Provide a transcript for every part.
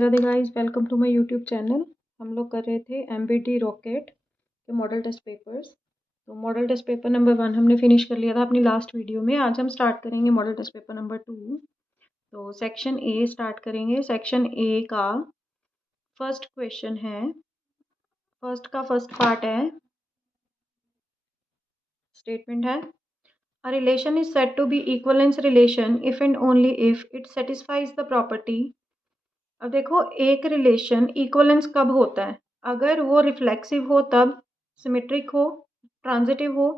Radhe Radhe guys, welcome to my YouTube channel. हम लोग कर रहे थे एमबीटी रॉकेट के मॉडल टेस्ट पेपर्स। तो मॉडल टेस्ट पेपर नंबर 1 हमने फिनिश कर लिया था अपनी लास्ट वीडियो में। आज हम स्टार्ट करेंगे मॉडल टेस्ट पेपर नंबर 2। तो सेक्शन ए स्टार्ट करेंगे। सेक्शन ए का फर्स्ट क्वेश्चन है, फर्स्ट पार्ट है, स्टेटमेंट है, a relation is said to be equivalence relation if and only if it satisfies the property. अब देखो, एक रिलेशन इक्वलेंस कब होता है? अगर वो रिफ्लेक्सिव हो तब, सिमेट्रिक हो, ट्रांजिटिव हो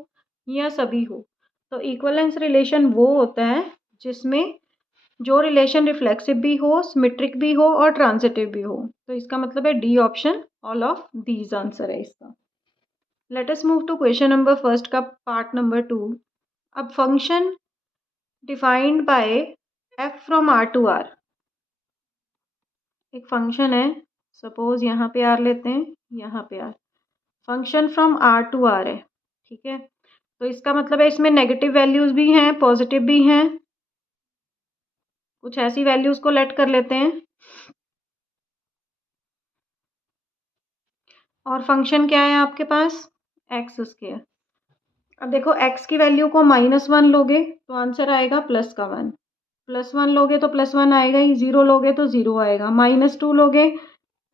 या सभी हो। तो इक्वलेंस रिलेशन वो होता है जिसमें जो रिलेशन रिफ्लेक्सिव भी हो, सिमेट्रिक भी हो और ट्रांजिटिव भी हो। तो इसका मतलब है D option, all of these answer है इसका। Let us move to question number first का पार्ट नंबर 2। अब function defined by F from R to R. एक फंक्शन है, सपोज यहाँ पे आर लेते हैं, यहाँ पे R, function from R to R है, ठीक है। तो इसका मतलब है इसमें नेगेटिव वैल्यूज भी हैं, पॉजिटिव भी हैं। कुछ ऐसी वैल्यूज को लेट कर लेते हैं। और फंक्शन क्या है आपके पास? X square. अब देखो, एक्स की वैल्यू को -1 लोगे तो आंसर आएगा +1, +1 लोगे तो +1 आएगा ही, 0 लोगे तो 0 आएगा, -2 लोगे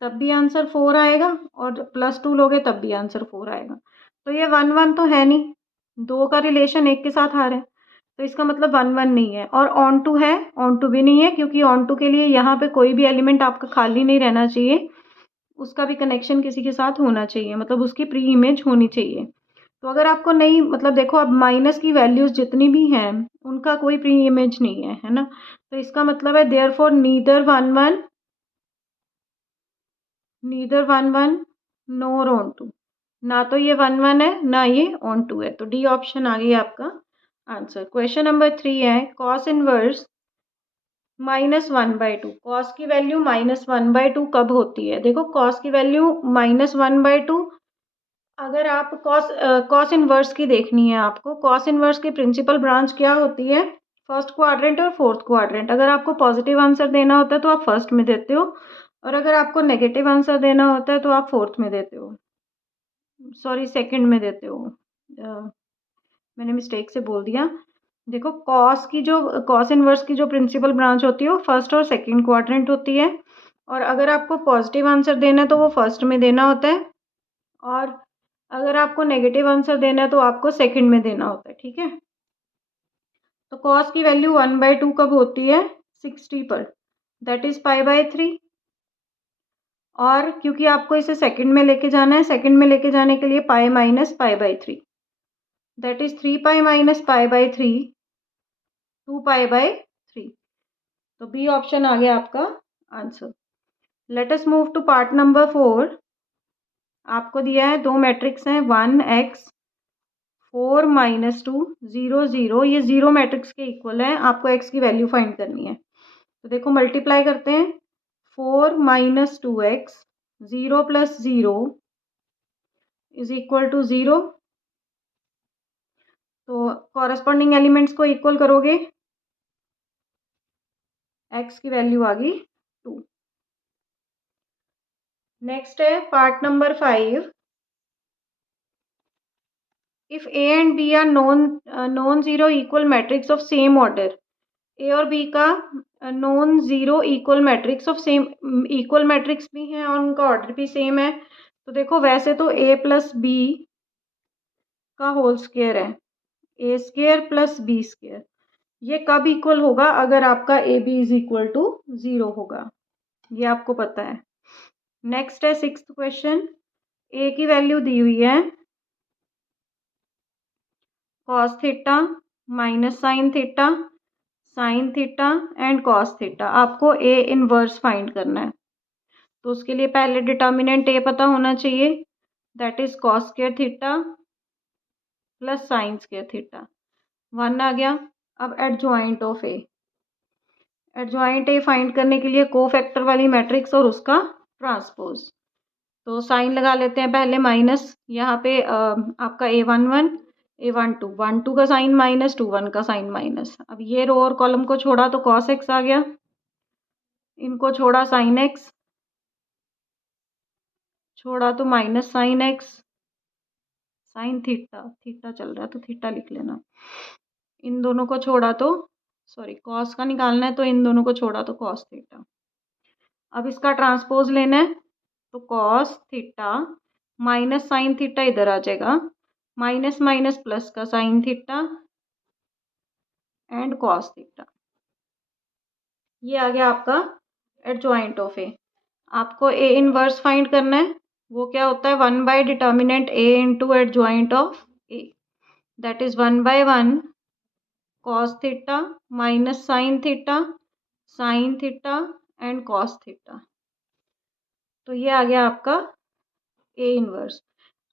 तब भी आंसर 4 आएगा और +2 लोगे तब भी आंसर 4 आएगा। तो ये 1 1 तो है नहीं, 2 का रिलेशन एक के साथ आ रहा है, तो इसका मतलब 1 1 नहीं है। और ऑन टू है, ऑन टू भी नहीं है, क्योंकि ऑन टू के लिए यहाँ पे कोई भी एलिमेंट आपका खाली नहीं रहना चाहिए, उसका भी कनेक्शन किसी के साथ होना चाहिए, मतलब उसकी प्री इमेज होनी चाहिए। तो अगर आपको नहीं, मतलब देखो, अब माइनस की वैल्यूज जितनी भी हैं उनका कोई प्री इमेज नहीं है ना। तो इसका मतलब है therefore neither 1 1 nor onto. ना तो ये 1 1 है, ना ये ऑन टू है। तो डी ऑप्शन आ गई आपका आंसर। क्वेश्चन नंबर 3 है, कॉस इनवर्स -1/2। कॉस की वैल्यू -1/2 कब होती है? देखो, कॉस की वैल्यू -1/2, अगर आप कॉस इनवर्स की देखनी है आपको, कॉस इनवर्स की प्रिंसिपल ब्रांच क्या होती है? फर्स्ट क्वाड्रेंट और फोर्थ क्वाड्रेंट। अगर आपको पॉजिटिव आंसर देना होता है तो आप फर्स्ट में देते हो, और अगर आपको नेगेटिव आंसर देना होता है तो आप फोर्थ में देते हो, सॉरी सेकंड में देते हो। मैंने मिस्टेक से बोल दिया। देखो, कॉस इनवर्स की जो प्रिंसिपल ब्रांच होती है वो फर्स्ट और सेकंड क्वाड्रेंट होती है, और अगर आपको पॉजिटिव आंसर देना है तो वो फर्स्ट में देना होता है, और अगर आपको नेगेटिव आंसर देना है तो आपको सेकंड में देना होता है, ठीक है। तो कॉस की वैल्यू 1/2 कब होती है? 60 पर, दैट इज π/3। और क्योंकि आपको इसे सेकंड में लेके जाना है, सेकंड में लेके जाने के लिए पाई माइनस π/3, दैट इज 3π - π/3, 2π/3। तो बी ऑप्शन आ गया आपका answer. Let us move to part number 4। आपको दिया है दो मैट्रिक्स हैं, 1x 4 - 2 0 0, ये 0 मैट्रिक्स के इक्वल है। आपको x की वैल्यू फाइंड करनी है। तो देखो, मल्टीप्लाई करते हैं, 4 - 2x 0 + 0 इज इक्वल टू 0। तो कॉरेस्पॉन्डिंग एलिमेंट्स को इक्वल करोगे, x की वैल्यू आ गई 2। नेक्स्ट है part number 5। If a and b are non zero equal matrix of same order, A और बी का non zero equal matrix of same, equal matrix भी हैं और उनका ऑर्डर भी सेम है। तो देखो, वैसे तो a + b का होल स्क्वायर है, a² + b²। ये कब इक्वल होगा? अगर आपका A B is equal to 0 होगा, ये आपको पता है। नेक्स्ट है 6th क्वेश्चन। ए की वैल्यू दी हुई है cos theta - sin theta, sin theta and cos theta. आपको ए इनवर्स फाइंड करना है, तो उसके लिए पहले डिटर्मिनेंट ए पता होना चाहिए, that is cos² theta + sin² theta. 1 आ गया। अब adjoint of A, adjoint A find करने के लिए कोफैक्टर वाली मैट्रिक्स और उसका ट्रांसपोज। तो साइन लगा लेते हैं पहले, माइनस, यहाँ पे आपका a1 1 a1 2, 1 2 का साइन माइनस, 2 1 का साइन माइनस। अब ये रो और कॉलम को छोड़ा तो cos x आ गया, इनको छोड़ा sin x, छोड़ा तो minus sine x, sine theta, theta चल रहा है तो थीटा लिख लेना। इन दोनों को छोड़ा तो सॉरी कॉस का निकालना है तो इन दोनों को छोड़ा तो कॉस थीटा। अब इसका ट्रांसपोज लेना है तो cos theta minus sine theta इधर आ जाएगा, माइनस माइनस प्लस का sine theta and cos theta. ये आ गया आपका एडजॉइंट ऑफ ए। आपको ए इनवर्स फाइंड करना है, वो क्या होता है 1 by determinant A into adjoint of A, that is 1/1 cos theta minus sine theta and cos theta. तो ये आ गया आपका ए इनवर्स।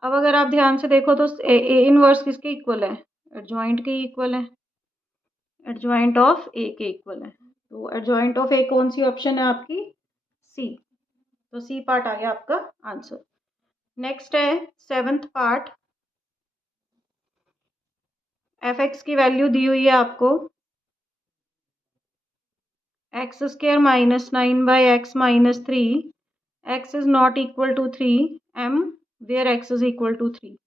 अब अगर आप ध्यान से देखो तो ए इनवर्स किसके इक्वल है, एडजॉइंट के इक्वल है, एडजॉइंट ऑफ ए के इक्वल है। तो एडजॉइंट ऑफ ए कौन सी ऑप्शन है आपकी, सी। तो सी पार्ट आ गया आपका आंसर। नेक्स्ट है 7th पार्ट। एफ एक्स की वैल्यू दी हुई है आपको X square minus 9/x-3, x is not equal to 3 m where x is equal to 3।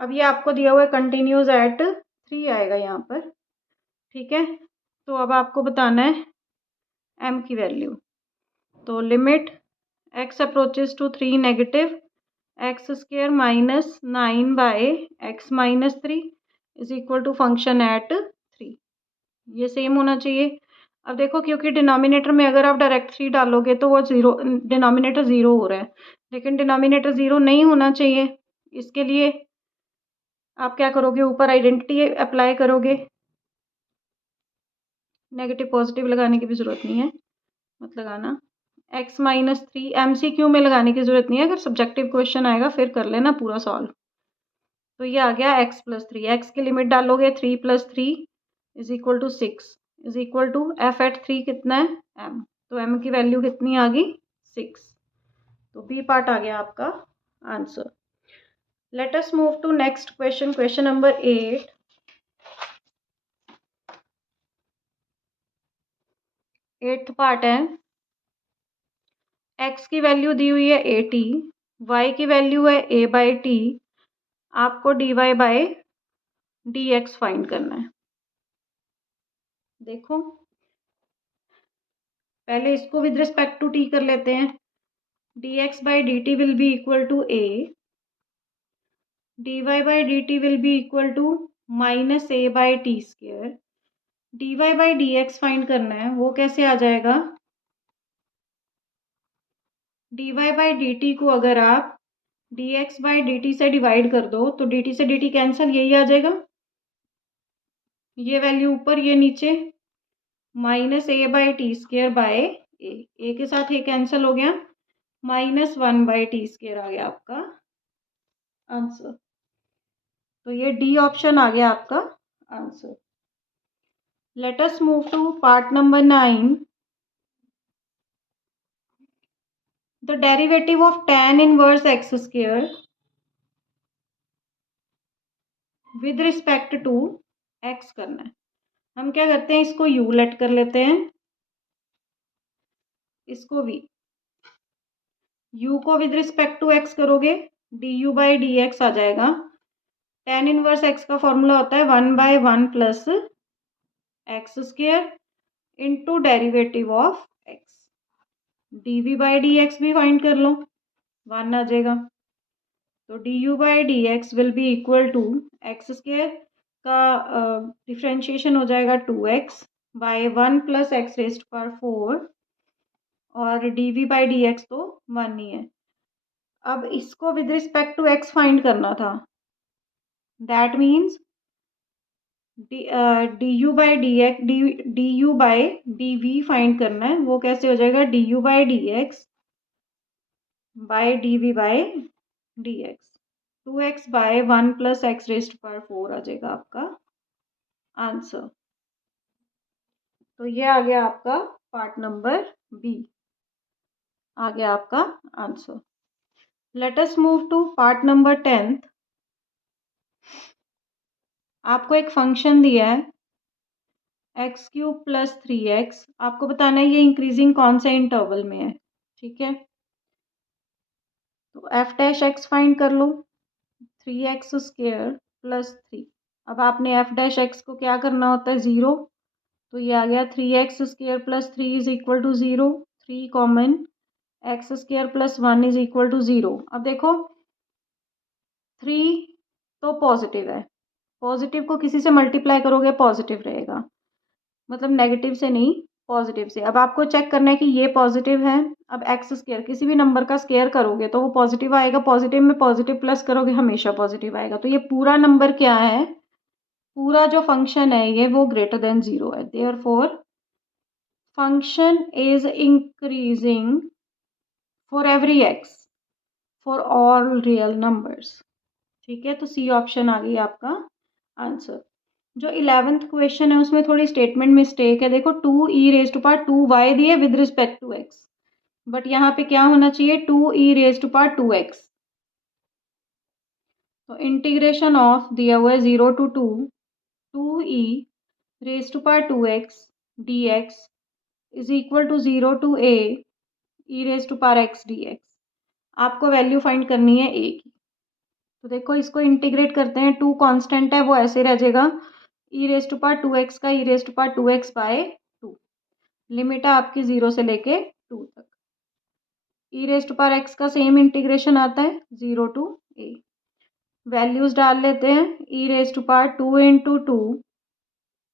अब ये आपको दिया हुआ है कंटिन्यूज एट 3 आएगा यहाँ पर, ठीक है। तो अब आपको बताना है m की वैल्यू। तो limit x approaches to 3 negative X square minus 9/x-3 is equal to function at 3। ये सेम होना चाहिए। अब देखो क्योंकि डिनोमिनेटर में अगर आप डायरेक्ट 3 डालोगे तो वो जीरो, डिनोमिनेटर 0 हो रहा है, लेकिन डिनोमिनेटर 0 नहीं होना चाहिए। इसके लिए आप क्या करोगे, ऊपर आइडेंटिटी अप्लाई करोगे, नेगेटिव पॉजिटिव लगाने की भी ज़रूरत नहीं है, मत लगाना। x-3 MCQ में लगाने की ज़रूरत नहीं है, अगर सब्जेक्टिव क्वेश्चन आएगा फिर कर लेना पूरा सॉल्व। तो ये आ गया x+3, x की लिमिट डालोगे 3 + 3 is equal to 6 is equal to F at 3 कितना है m। तो m की वैल्यू कितनी आ गई 6। तो बी पार्ट आ गया आपका answer. Let us move to next question, question number 8। 8th part है। x की वैल्यू दी हुई है 80, y की वैल्यू है a/t, आपको dy/dx फाइंड करना है। देखो पहले इसको विद रिस्पेक्ट टू t कर लेते हैं। dx/dt will be equal to a, dy/dt will be equal to -a/t²। dy/dx find करना है, वो कैसे आ जाएगा, dy/dt को अगर आप dx/dt से डिवाइड कर दो तो dt से dt कैंसिल, यही आ जाएगा, ये वैल्यू ऊपर ये नीचे, -a/t² बाय a के साथ ये कैंसिल हो गया, -1/t² आ गया आपका आंसर। तो ये डी ऑप्शन आ गया आपका answer. Let us move to part number 9। The derivative of tan inverse x² with respect to x करना है। हम क्या करते हैं, इसको u लेट कर लेते हैं, इसको v, u को विद रिस्पेक्ट टू x करोगे du/dx आ जाएगा। tan इनवर्स x का फॉर्मूला होता है 1/1 plus x² into derivative of x। dv/dx भी फाइंड कर लो, 1 आ जाएगा। तो du/dx will be equal to x² का डिफ्रेंशिएशन हो जाएगा 2x बाय 1 प्लस x⁴ और dv/dx तो 1 ही है। अब इसको with respect to x find करना था, दैट मीन्स du/dv फाइंड करना है, वो कैसे हो जाएगा du/dx bye dv/dx, 2x bye 1 plus x⁴ आ जाएगा आपका आंसर। तो ये आ गया आपका पार्ट नंबर बी, आ गया आपका answer. Let us move to part number 10th। आपको एक फंक्शन दिया है x³ + 3x, आपको बताना है ये इंक्रीजिंग कौन से इंटरवल में है, ठीक है। तो एफ डैश एक्स फाइंड कर लो, 3x² प्लस 3। अब आपने एफ डैश एक्स को क्या करना होता है, 0, तो ये आ गया 3x² plus 3 is equal to 0, 3 common, x² plus 1 is equal to 0। अब देखो 3 तो पॉजिटिव है, पॉजिटिव को किसी से मल्टीप्लाई करोगे पॉजिटिव रहेगा, मतलब नेगेटिव से नहीं पॉजिटिव से। अब आपको चेक करना है कि ये पॉजिटिव है। अब x² किसी भी नंबर का स्क्वायर करोगे तो वो पॉजिटिव आएगा, पॉजिटिव में पॉजिटिव प्लस करोगे हमेशा पॉजिटिव आएगा। तो ये पूरा नंबर क्या है, पूरा जो फंक्शन है ये वो ग्रेटर देन 0 है। Therefore function is increasing for every x for all real numbers. ठीक है, तो सी ऑप्शन आ गई आपका आंसर। जो 11th क्वेश्चन है उसमें थोड़ी स्टेटमेंट मिस्टेक है। देखो 2e⁻²y दिए with respect to x, but यहाँ पे क्या होना चाहिए 2e⁻²x। तो इंटीग्रेशन ऑफ दिया हुआ है 0 to 2 2e⁻²x dx is equal to 0 to a e⁻x dx। आपको वैल्यू फाइंड करनी है a की। तो देखो इसको इंटीग्रेट करते हैं, 2 कांस्टेंट है वो ऐसे रह जाएगा, e⁻²x का e⁻²x बाय 2। लिमिट है आपकी 0 से लेके 2 तक। e⁻x का सेम इंटीग्रेशन आता है 0 to a। वैल्यूज डाल लेते हैं, e⁻2 into 2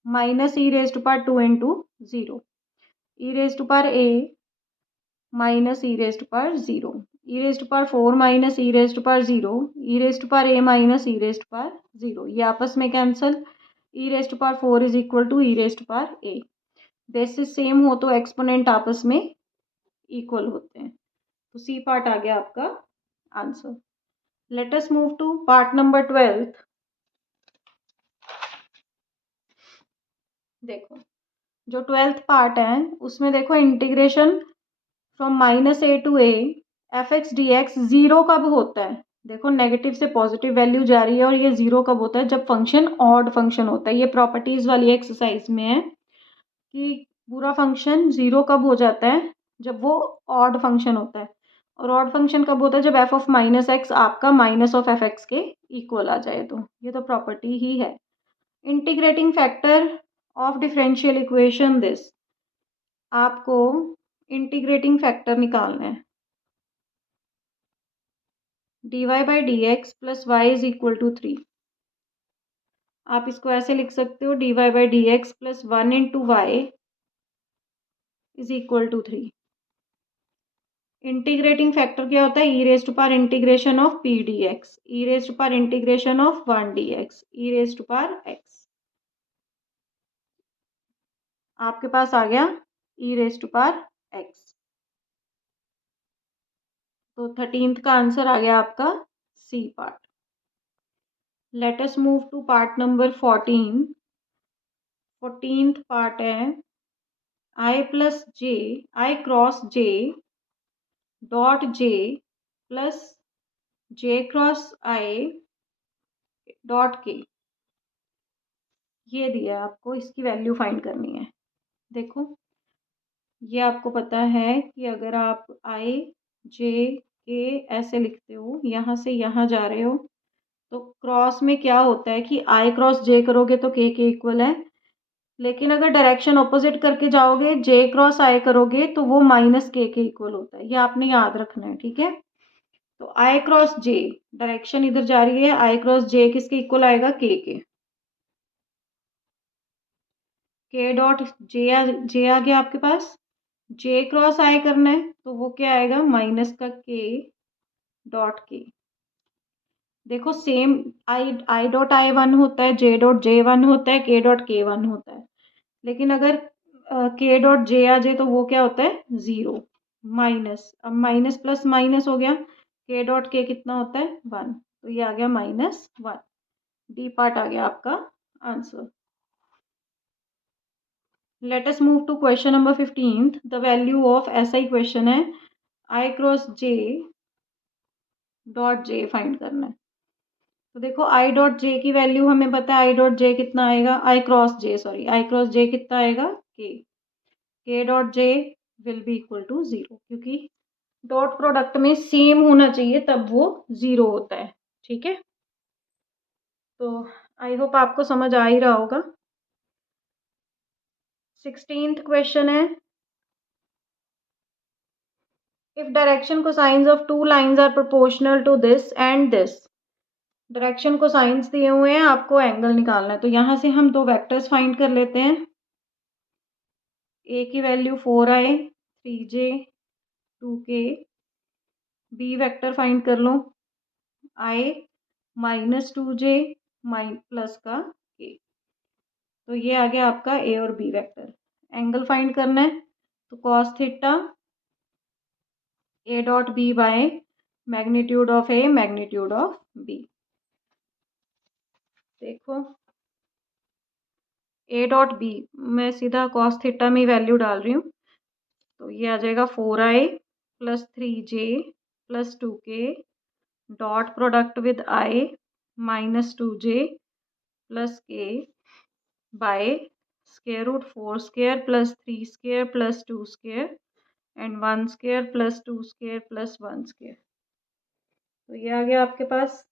minus e⁻2 into 0, e⁻a minus e⁻0, e⁻4 minus e⁻0, e⁻a minus e⁻0, ये आपस में cancel, e⁻4 is equal to e⁻a। Basis same हो तो एक्सपोनेंट आपस में इक्वल होते हैं। तो सी पार्ट आ गया आपका answer. Let us move to part number 12। देखो जो 12th पार्ट है उसमें देखो integration from -a to a f(x) dx 0 कब होता है। देखो नेगेटिव से पॉजिटिव वैल्यू जा रही है और ये 0 कब होता है, जब फंक्शन ऑड फंक्शन होता है। ये प्रॉपर्टीज वाली एक्सरसाइज में है कि पूरा फंक्शन 0 कब हो जाता है, जब वो ऑड फंक्शन होता है। और ऑड फंक्शन कब होता है, जब f ऑफ -x आपका माइनस ऑफ f(x) के इक्वल आ जाए। तो ये तो प्रॉपर्टी ही है। Integrating factor of differential equation this, आपको इंटीग्रेटिंग फैक्टर निकालना है। dy by d x plus y is equal to 3। आप इसको ऐसे लिख सकते हो, dy by d x plus 1 into y is equal to 3। Integrating factor क्या होता है, e⁻इंटीग्रेशन ऑफ p dx, e⁻इंटीग्रेशन ऑफ 1 dx, e⁻x। आपके पास आ गया e⁻x। तो 13th का आंसर आ गया आपका C part. Let us move to part number 14। 14th part है i cross j dot j plus j cross i dot k। ये दिया है आपको, इसकी वैल्यू फाइंड करनी है। देखो ये आपको पता है कि अगर आप i j k ऐसे लिखते हो, यहाँ से यहाँ जा रहे हो, तो क्रॉस में क्या होता है कि i क्रॉस j करोगे तो k के इक्वल है, लेकिन अगर डायरेक्शन ऑपोजिट करके जाओगे j क्रॉस i करोगे तो वो माइनस k के इक्वल होता है। ये आपने याद रखना है, ठीक है। तो i क्रॉस j, डायरेक्शन इधर जा रही है, i क्रॉस j किसके इक्वल आएगा, k के। k डॉट j आ गया आपके पास। j क्रॉस i करना है तो वो क्या आएगा, माइनस का k डॉट k। देखो सेम i डॉट i 1 होता है, j डॉट j 1 होता है, k डॉट k 1 होता है। लेकिन अगर k डॉट j आ जाए तो वो क्या होता है, 0 माइनस। अब माइनस प्लस माइनस हो गया, k डॉट k कितना होता है, 1, तो ये आ गया -1। डी पार्ट आ गया आपका answer. Let us move to question number 15। The value of, ऐसा ही क्वेश्चन है, i cross j dot j find करना है। तो देखो i डॉट j की वैल्यू हमें पता है, i डॉट j कितना आएगा, i क्रॉस j कितना आएगा, k dot j will be equal to 0, क्योंकि डॉट प्रोडक्ट में सेम होना चाहिए तब वो 0 होता है। ठीक है, तो आई होप आपको समझ आ ही रहा होगा। 16th क्वेश्चन है, if direction cosines of two lines are proportional to this and this. Direction cosines दिए हुए हैं, आपको एंगल निकालना है। तो यहाँ से हम दो वेक्टर्स फाइंड कर लेते हैं। ए की value 4i 3j 2k, B vector find कर लो i -2j प्लस का k। तो ये आ गया आपका ए और बी वेक्टर। एंगल फाइंड करना है, तो cos theta A dot B by magnitude of A magnitude of B. देखो ए डॉट बी, मैं सीधा कॉस थीटा में वैल्यू डाल रही हूँ, तो ये आ जाएगा 4i plus 3j plus 2k dot product with i -2j plus k by square root 4 square plus 3 square plus 2 square and 1 square plus 2 square plus 1 square. तो ये आ गया आपके पास,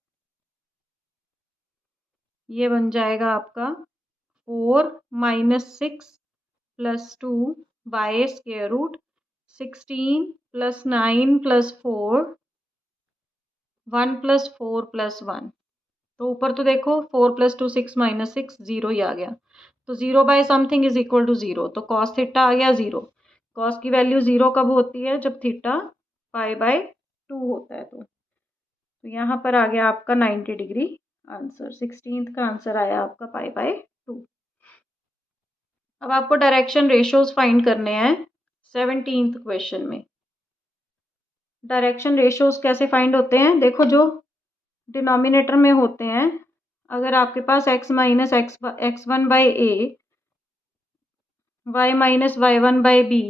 ये बन जाएगा आपका 4 -6 plus 2 by square root 16 plus 9 plus 4 1 plus 4 plus 1। तो ऊपर तो देखो 4 प्लस 2 6 माइनस 6 0 ही आ गया। तो 0 by something is equal to 0, तो कॉस थीटा आ गया 0। कॉस की वैल्यू 0 कब होती है, जब थीटा पाई बाय 2 होता है। तो यहाँ पर आ गया आपका 90 डिग्री आंसर। 16th का आंसर आया आपका पाई बाय 2। अब आपको डायरेक्शन रेशियोज फाइंड करने हैं 17th क्वेश्चन में। डायरेक्शन रेशियोज कैसे फाइंड होते हैं, देखो जो डिनोमिनेटर में होते हैं, अगर आपके पास x minus x1 by a, y minus y1 by b,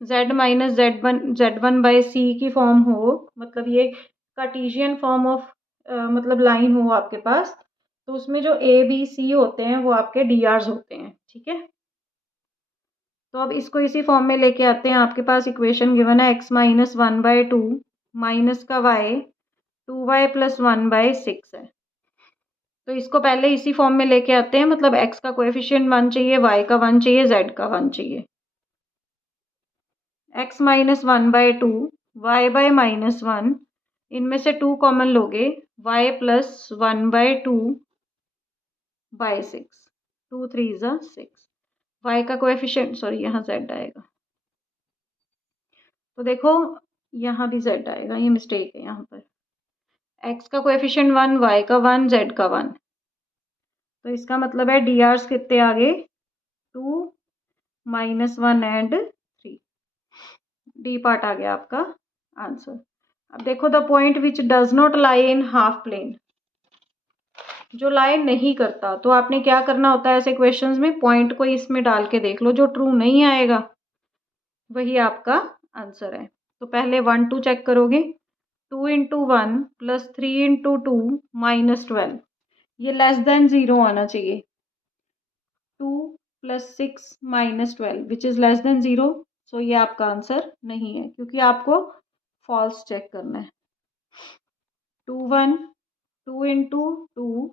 z minus z1 by c की फॉर्म हो, मतलब ये कार्टेशियन फॉर्म ऑफ मतलब लाइन हो आपके पास, तो उसमें जो ए बी सी होते हैं वो आपके डी आर्स होते हैं। ठीक है, तो अब इसको इसी फॉर्म में लेके आते हैं। आपके पास इक्वेशन गिवन है x माइनस 1 बाई 2 माइनस का y 2y प्लस 1 बाई 6 है। तो इसको पहले इसी फॉर्म में लेके आते हैं, मतलब x का कोएफिशिएंट 1 चाहिए, y का 1 चाहिए, z का 1 चाहिए। x minus 1 by 2 y by minus 1, इनमें से 2 कॉमन लोगे, y प्लस 1 बाई 2 बाई 6, 2 3 ज़ा 6। y का कोएफिशिएंट, सॉरी यहाँ z आएगा, तो देखो यहाँ भी z आएगा, ये मिस्टेक है यहाँ पर। x का कोएफिशिएंट 1, y का 1, z का 1, तो इसका मतलब है डी आर्स कितने आ गए 2 -1 एंड 3। डी पार्ट आ गया आपका आंसर। अब देखो the point which does not lie in half plane, जो लाइन नहीं करता, तो आपने क्या करना होता है ऐसे क्वेश्चंस में, पॉइंट को इसमें डाल के देख लो, जो ट्रू नहीं आएगा वही आपका आंसर है। तो पहले 1 2 चेक करोगे, 2 इंटू 1 प्लस 3 इंटू 2 माइनस 12, ये लेस देन 0 आना चाहिए। 2 plus 6 minus 12 which is less than 0, सो ये आपका आंसर नहीं है, क्योंकि आपको फॉल्स चेक करना है। 2 1 2 into 2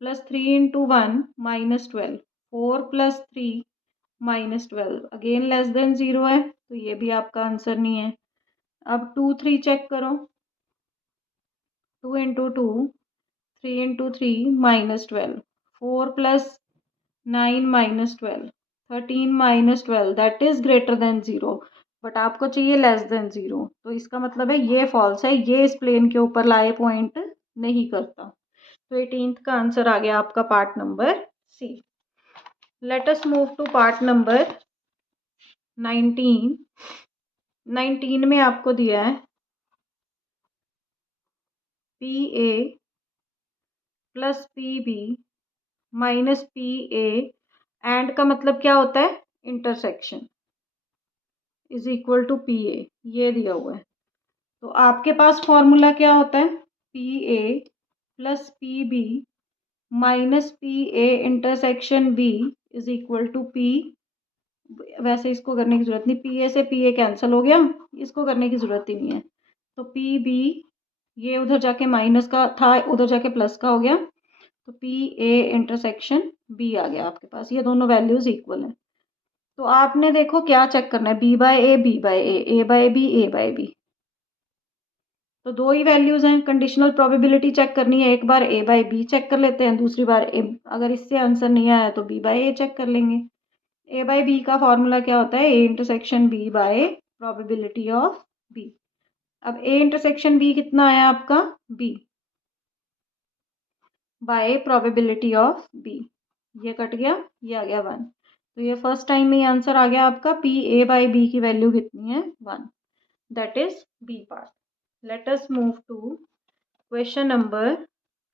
plus 3 into 1 minus 12, 4 plus 3 minus 12, again less than 0 है, तो ये भी आपका आंसर नहीं है। अब 2 3 चेक करो, 2 into 2 3 into 3 minus 12, 4 plus 9 minus 12, 13 minus 12 that is greater than 0, but आपको चाहिए लेस देन 0, तो इसका मतलब है ये फॉल्स है, ये इस प्लेन के ऊपर लाए पॉइंट नहीं करता। तो 18th का आंसर आ गया आपका part number C. Let us move to part number 19। 19 में आपको दिया है P A plus P B minus P A, and का मतलब क्या होता है, intersection, is equal to P A, ये दिया हुआ है। तो आपके पास फॉर्मूला क्या होता है, P A plus P B minus P A intersection B is equal to P वैसे इसको करने की ज़रूरत नहीं, पी ए से पी ए कैंसिल हो गया, इसको करने की ज़रूरत ही नहीं है। तो पी बी, ये उधर जाके माइनस का था, उधर जाके प्लस का हो गया, तो पी ए इंटरसेक्शन बी आ गया आपके पास। ये दोनों वैल्यूज़ इक्वल हैं। तो आपने देखो क्या चेक करना है, B by A, B by A by B, A by B. तो दो ही वैल्यूज़ हैं, कंडीशनल प्रोबेबिलिटी चेक करनी है, एक बार ए बाय बी चेक कर लेते हैं, दूसरी बार ए, अगर इससे आंसर नहीं आया तो बी बाय ए चेक कर लेंगे। ए बाय बी का फॉर्मूला क्या होता है, A intersection B by probability of B. अब ए इंटरसेक्शन बी कितना आया आपका, B by probability of B, ये कट गया, ये आ गया 1। तो ये फर्स्ट टाइम में आंसर आ गया आपका, पी ए बाय बी की वैल्यू कितनी है, 1। That is B part. Let us move to question number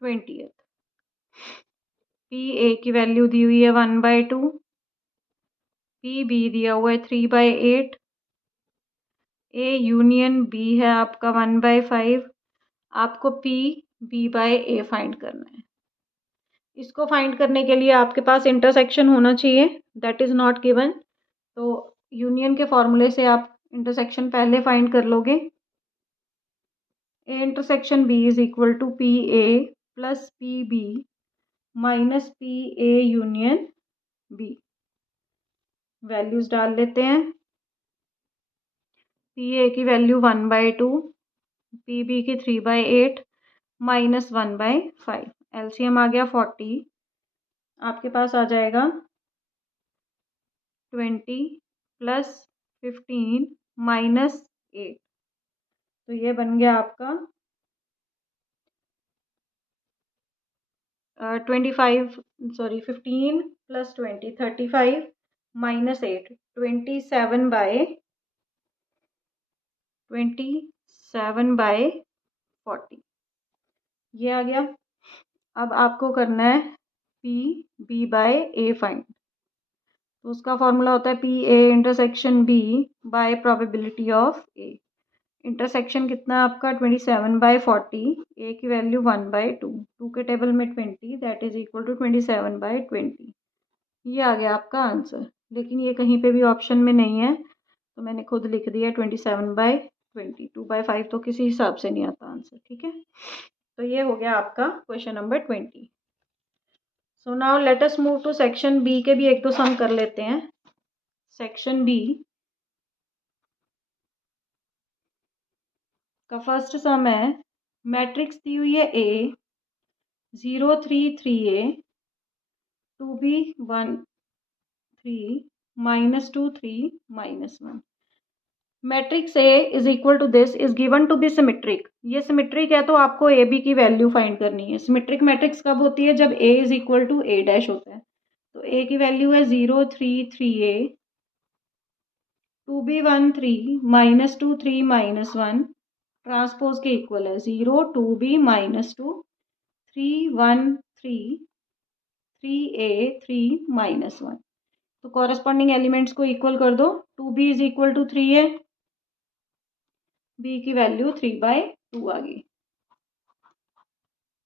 20। P A की वैल्यू दी हुई है 1/2, पी बी दिया हुआ है 3/8, ए यूनियन बी है आपका 1/5। आपको P B by A find करना है। इसको फाइंड करने के लिए आपके पास इंटरसेक्शन होना चाहिए, दैट इज़ नॉट गिवन। तो यूनियन के फॉर्मूले से आप इंटरसेक्शन पहले फाइंड कर लोगे। A intersection B is equal to P A plus P B minus P A union B. Values डाल लेते हैं। पी ए की वैल्यू 1/2, पी बी की 3/8 माइनस 1/5। एलसीएम आ गया 40। आपके पास आ जाएगा 20 प्लस 15 माइनस 8। तो ये बन गया आपका 15 प्लस 20 35 माइनस 8 27/40 ये आ गया। अब आपको करना है P B by A find. तो उसका फॉर्मूला होता है P A intersection B by probability of A. Intersection कितना है आपका 27/40, ए की वैल्यू 1/2, 2 के टेबल में 20, दैट इज इक्वल टू 27/20। ये आ गया आपका आंसर। लेकिन ये कहीं पे भी ऑप्शन में नहीं है, तो मैंने खुद लिख दिया 27/20। 2/5 तो किसी हिसाब से नहीं आता आंसर, ठीक है। तो ये हो गया आपका question number 20। So now let us move to section B के भी एक दो सम कर लेते हैं। सेक्शन बी का फर्स्ट सम है, मैट्रिक्स दी हुई है A 0 3 3 A 2b 1 3 -2 3 -1। Matrix A is equal to this is given to be symmetric. ये सिमेट्रिक है तो आपको ए बी की वैल्यू फाइंड करनी है। सिमेट्रिक मैट्रिक्स कब होती है, जब a is equal to a dash होता है। तो ए की वैल्यू है 0 3 3 ए 2b 1 3 -2 3 -1 ट्रांसपोज के इक्वल है 0 2b -2 3 1 3 3a 3 -1। तो कॉरेस्पॉन्डिंग एलिमेंट्स को इक्वल कर दो। 2b is equal to 3a, b की वैल्यू 3/2 आ गई।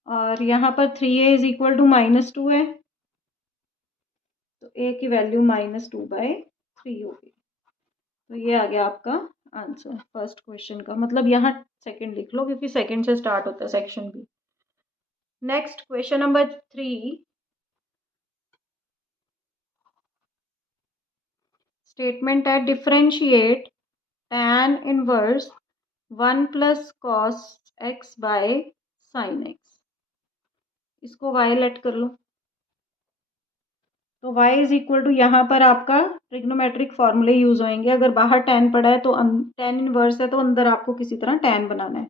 और यहाँ पर 3a इज इक्वल टू -2 है, तो a की वैल्यू -2/3 होगी। तो ये आ गया आपका आंसर फर्स्ट क्वेश्चन का। मतलब यहाँ सेकंड लिख लो क्योंकि सेकंड से स्टार्ट होता है section B. Next question number 3, statement है differentiate tan inverse 1 plus cos x by sine x. इसको y लेट कर लो। तो y इज इक्वल टू, यहाँ पर आपका ट्रिग्नोमेट्रिक फॉर्मूले यूज होंगे। अगर बाहर tan पड़ा है तो tan इनवर्स है तो अंदर आपको किसी तरह tan बनाना है।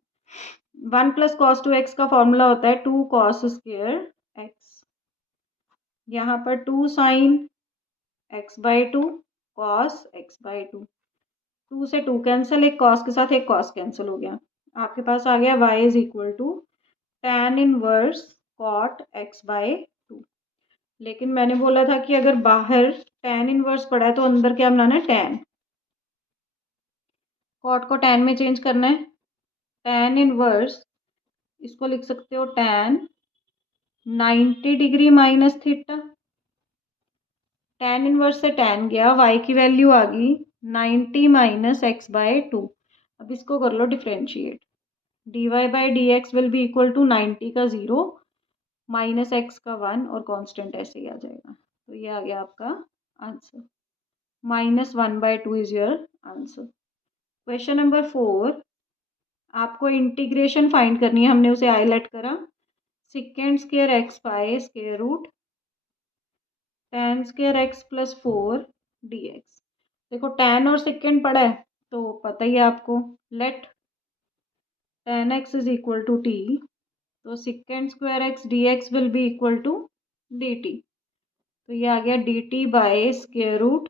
1 प्लस कॉस 2x का फॉर्मूला होता है 2 कॉस स्क्वायर x। यहाँ पर 2 साइन x/2 कॉस x/2, 2 से 2 कैंसिल, एक कॉस के साथ एक कॉस कैंसिल हो गया। आपके पास आ गया y is equal to tan inverse cot x/2। लेकिन मैंने बोला था कि अगर बाहर tan इनवर्स पड़ा है तो अंदर क्या बनाना है, tan। कॉट को tan में चेंज करना है। tan इनवर्स, इसको लिख सकते हो tan 90 degree minus theta. tan inverse से tan गया, y की वैल्यू आ गई 90 माइनस एक्स बाय 2। अब इसको कर लो differentiate, dy by d x will be equal to 90 का 0 माइनस एक्स का 1 और कांस्टेंट ऐसे ही आ जाएगा। तो ये आ गया आपका answer, -1/2 is your answer. Question number 4, आपको इंटीग्रेशन फाइंड करनी है, हमने उसे हाईलाइट करा। Second square X by square root tan square X plus 4 dx। देखो tan और सेकेंड पढ़ा है तो पता ही है आपको, let tan x is equal to t, तो second square X dx will be equal to dt। तो ये आ गया dt by square root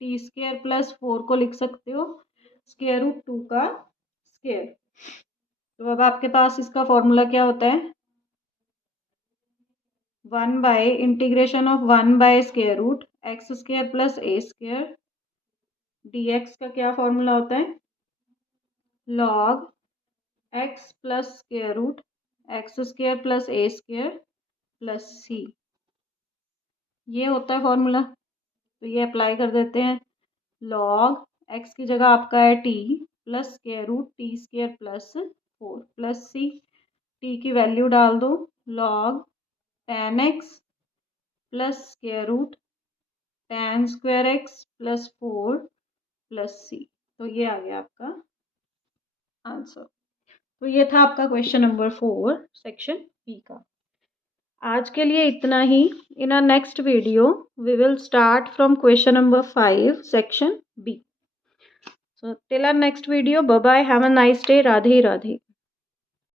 T square plus 4 को लिख सकते हो स्क्वायर रूट 2 का स्क्वायर। तो अब आपके पास इसका फॉर्मूला क्या होता है, 1 by integration of 1 by square root x square plus a square dx का क्या फॉर्मूला होता है, log x plus square root x square plus a square plus c, ये होता है फॉर्मूला। तो ये अप्लाई कर देते हैं, log x की जगह आपका है t plus square root T square plus 4 plus c, t की वैल्यू डाल दो, log tan x plus square root tan square x plus 4 plus c. तो ये आ गया आपका आंसर। तो ये था आपका क्वेश्चन नंबर 4 सेक्शन बी का। आज के लिए इतना ही। In our next video we will start from question number 5 section B. So till our next video, bye bye, have a nice day, Radhe Radhe.